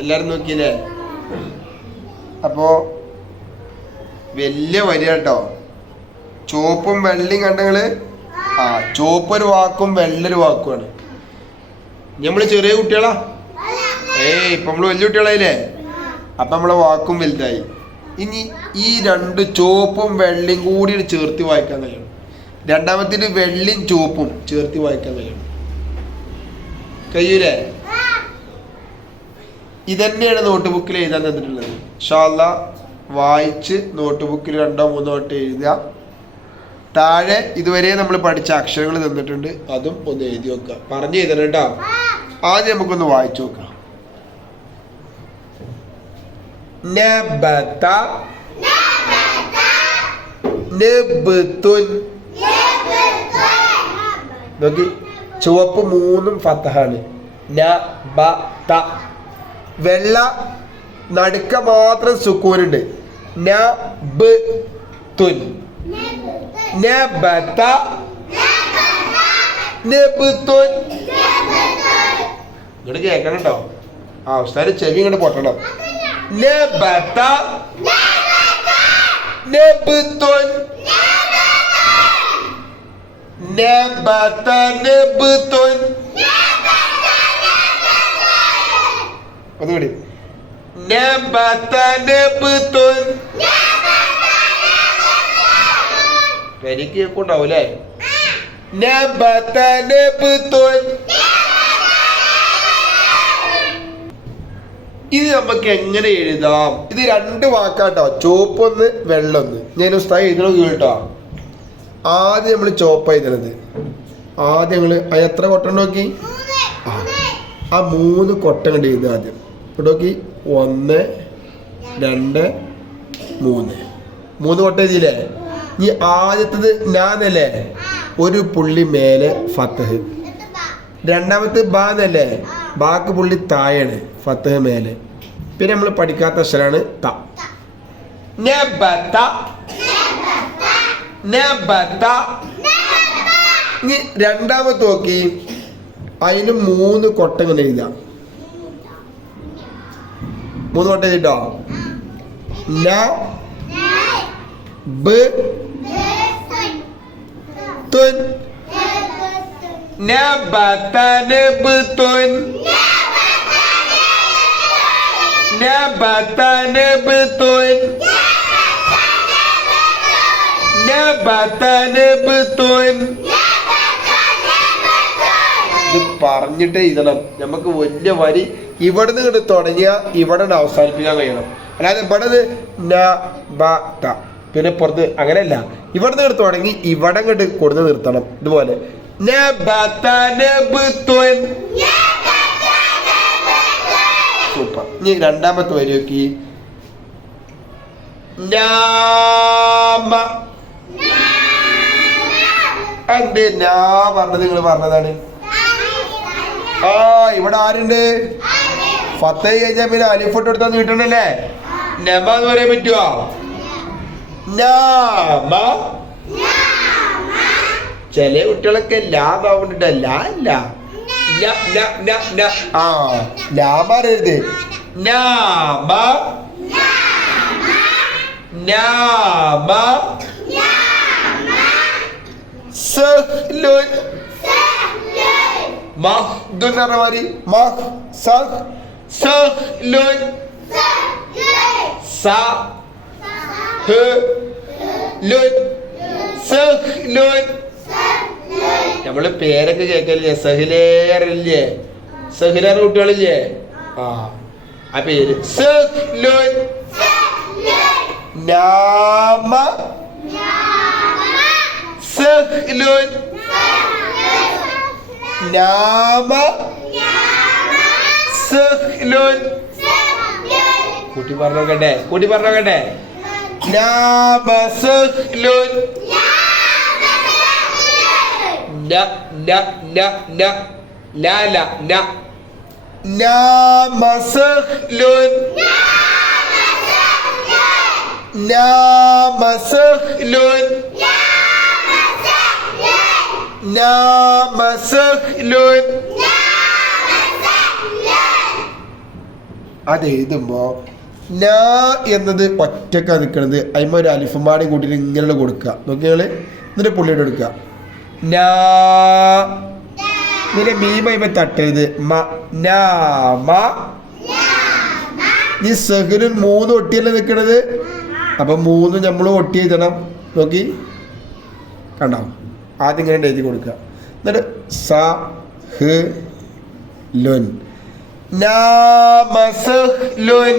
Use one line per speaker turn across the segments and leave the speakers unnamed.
എല്ലാരും നോക്കിയില്ലേ? അപ്പോ വലിയ വരി കേട്ടോ ചുവപ്പും വെള്ളയും കണ്ടങ്ങൾ ആ ചുവപ്പൊരു വാക്കും വെള്ളൊരു വാക്കുമാണ്. നമ്മൾ ചെറിയ കുട്ടികളാ? ഏയ് ഇപ്പൊ നമ്മൾ വലിയ കുട്ടികളായില്ലേ? അപ്പൊ നമ്മളെ വാക്കും വലുതായി. ഇനി ഈ രണ്ട് ചുവപ്പും വെള്ളയും കൂടി ചേർത്തി വായിക്കാൻ കഴിയണം. രണ്ടാമത്തേത് വെള്ളിയും ചുവപ്പും ചേർത്തി വായിക്കാൻ കഴിയണം. കഴിയൂലേ? ഇതന്നെയാണ് നോട്ട് ബുക്കിൽ എഴുതാൻ തന്നിട്ടുള്ളത്. ഷാല്ല വായിച്ച് നോട്ട് ബുക്കിൽ രണ്ടോ മൂന്നോ വട്ടം എഴുതുക. താഴെ ഇതുവരെ നമ്മൾ പഠിച്ച അക്ഷരങ്ങൾ തന്നിട്ടുണ്ട്. അതും ഒന്ന് എഴുതി വെക്കുക. പറഞ്ഞു എഴുതണം കേട്ടോ. ആദ്യം നമുക്കൊന്ന് വായിച്ചു നോക്കാം. നബത നോക്കി ചുവപ്പ് മൂന്നും ഫത്തഹാണ്. ന ബ ത വെള്ള നടുക്ക മാത്രം സുക്കൂനുണ്ട് ഇങ്ങോട്ട് കേൾക്കണം കേട്ടോ ആ ഉസ്താദ് ചെവി ഇങ്ങോട്ട് പൊട്ടണം. നബത നബ്തുൻ നബത നബ്തുൻ ഒന്നുകൂടി. എനിക്ക് നബ്തുൻ ഇത് നമുക്ക് എങ്ങനെ എഴുതാം? ഇത് രണ്ട് വാക്കാട്ടോ. ചുവപ്പൊന്ന് വെള്ളൊന്ന്. ഞാൻ ഉസ്താദ് എഴുതണം കേട്ടോ. ആദ്യം നമ്മൾ ചോപ്പ എഴുതണത്. ആദ്യം നമ്മൾ അത് എത്ര കൊട്ടം നോക്കി? ആ ആ മൂന്ന് കൊട്ടം കണ്ട് എഴുതുക ആദ്യം. ഇവിടെ നോക്കി ഒന്ന് രണ്ട് മൂന്ന്. മൂന്ന് കൊട്ടേജിയില്ലേ ഈ ആദ്യത്തത് ഞാനല്ലേ ഒരു പുള്ളി മേലെ ഫത്തഹ്. രണ്ടാമത്തെ ബാ എന്നല്ലേ? ബാക്ക് പുള്ളി താഴെയാണ് ഫത്തഹ് മേലെ. പിന്നെ നമ്മൾ പഠിക്കാത്ത അക്ഷരാണ് ത. ഇനി രണ്ടാമത്തെ നോക്കി. അതിന് മൂന്ന് കൊട്ട ഇങ്ങനെ എഴുതാം. മൂന്ന് കൊട്ട എഴുതിട്ടോ ന ബ് തുൻ നബത നബ്തുൻ നബത നബ്തുൻ നബത നബ്തുൻ ഇത് പറഞ്ഞിട്ടേ ഇതണം നമുക്ക് വലിയ വരി ഇവിടുന്ന് ഇങ്ങോട്ട് തുടങ്ങിയ ഇവിടെ അവസാനിപ്പിക്കാൻ കഴിയണം. അല്ലാതെ ഇവിടെ ന ബ ത പിന്നെ പുറത്ത് അങ്ങനെയല്ല. ഇവിടുന്ന് ഇങ്ങോട്ട് തുടങ്ങി ഇവിടെ ഇങ്ങോട്ട് കൊടുത്ത് നിർത്തണം. ഇതുപോലെ. സൂപ്പർ. ഇനി രണ്ടാമത്തെ വരി നോക്കി. നാമ ഞാൻ പറഞ്ഞത് നിങ്ങൾ പറഞ്ഞതാണ്? ആ ഇവിടെ ആരുണ്ട്? ഫത്തേ കഴിഞ്ഞ പിന്നെ അലിഫോട്ട് എടുത്താൽ കിട്ടണല്ലേ നമ എന്ന് പറയാൻ പറ്റുമോ നാമ ചില കുട്ടികളൊക്കെ ലാഭാവുന്നുണ്ട് ലാ ന. ആ ലാമ അറിയരുത് നാമ നാമ മഹ്ദുൻ എന്ന് പറഞ്ഞ മാതിരി മഹ് സഹ് സഹ്ലുൻ സ ഹ് ലുൻ സഹ്ലുൻ നമ്മൾ പേരൊക്കെ കേൾക്കല്ലേ സഹിലേറില്ലേ? സഹിലേർ കുട്ടികളില്ലേ? ആ. ആ പേര്. നാമ സഹ്ലുൻ നാമ സഹ്ലുൻ കൂട്ടി പറഞ്ഞോക്കട്ടെ കൂട്ടി പറഞ്ഞു നോക്കട്ടെ കൂട്ടി ന നോക്കട്ടെ നാമ അത് എഴുതുമ്പോൾ നാ എന്നത് ഒറ്റക്ക നിൽക്കുന്നത് അതിമ ഒരു അലിഫുമാടി കൂട്ടിയിട്ട് ഇങ്ങനെ കൊടുക്കുക. നോക്കിയാൽ എന്നിട്ട് പുള്ളിയുടെ എടുക്കുക നാ. ഇതിന്റെ മീമ തട്ടരുത്. മ. നാ. മ. ഈ സഹനും മൂന്ന് ഒട്ടിയല്ലേ നിൽക്കണത് അപ്പൊ മൂന്ന് നമ്മൾ ഒട്ടി എഴുതണം. നോക്കി. കണ്ടോ? ആദ്യം ഇങ്ങനെ എഴുതി കൊടുക്കുക. എന്നിട്ട് സ ഹ് ലുൻ. നാമസഹ്ലുൻ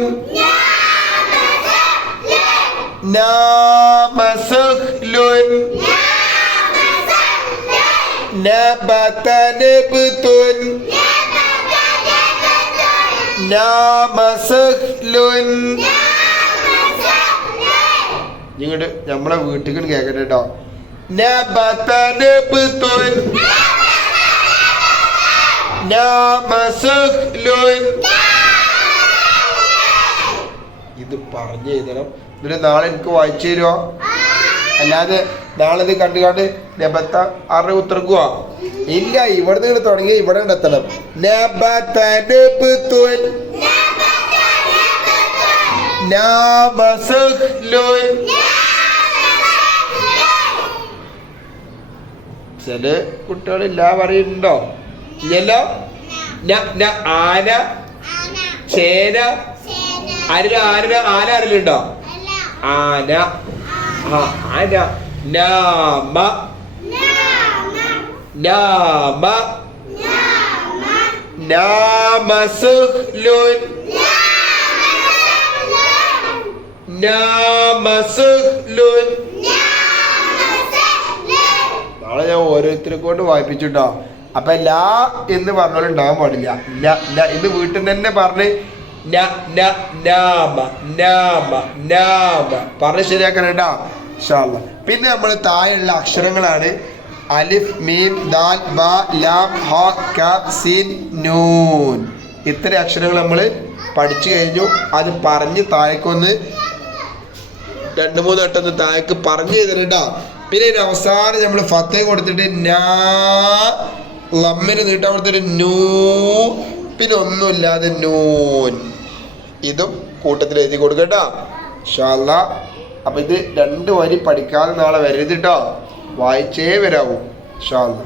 നമ്മളെ വീട്ടിൽ കേക്കട്ടെ കേട്ടോ നബത നബ്തുൻ നാമസഹ്ലുൻ ഇത് പറഞ്ഞു എഴുതണം. ഇതിന് നാളെ എനിക്ക് വായിച്ചു തരുമോ അല്ലാതെ നാളെ ഇത് കണ്ടു കണ്ട് നബത്ത ആറ് ഉത്തർക്കുക ഇല്ല ഇവിടെ നിന്ന് തുടങ്ങി ഇവിടെ കണ്ടെത്തണം എത്തണം. നബത നബ്തുൻ നാമസഹ്ലുൻ ചില കുട്ടികളില്ല പറയുന്നുണ്ടോ? ഇല്ലല്ലോ? ആന ചേന ആര ആര ആന അറിയില്ലുണ്ടോ ആന. ആന. നാമ. നാമ. നാമസുഹ്ലുൻ നാമസുഹ്ലുൻ നാളെ ഞാൻ ഓരോരുത്തരെ കൊണ്ട് വായിപ്പിച്ചിട്ടോ. അപ്പൊ ലാ എന്ന് പറഞ്ഞാലും ഉണ്ടാകാൻ പാടില്ല. ല ഇത് വീട്ടിൽ നിന്ന് തന്നെ പറഞ്ഞ് ന ന പറഞ്ഞ് ശരിയാക്കാനുണ്ടാ ഇൻഷാല്ലാ പിന്നെ നമ്മൾ താഴെയുള്ള അക്ഷരങ്ങളാണ് അലിഫ് മീം ദാൽ ബ ലാം ഹ ക സീൻ നൂൻ. ഇത്ര അക്ഷരങ്ങൾ നമ്മൾ പഠിച്ചു കഴിഞ്ഞു. അത് പറഞ്ഞ് താഴേക്കൊന്ന് രണ്ട് മൂന്ന് വട്ടം താഴേക്ക് പറഞ്ഞു ചെയ്തിട്ടാ പിന്നെ ഇതിന് അവസാനം നമ്മൾ ഫത്തേ കൊടുത്തിട്ട് ലമ്മിന് നീട്ടാൻ കൊടുത്തിട്ട് നൂ. പിന്നെ ഒന്നുമില്ലാതെ നൂൻ. ഇതും കൂട്ടത്തിൽ എഴുതി കൊടുക്കട്ടോ ഷാല്ല അപ്പൊ ഇത് രണ്ട് വരി പഠിക്കാതെ നാളെ വരരുത് കേട്ടോ. വായിച്ചേ വരാവൂ. ഷാല്ല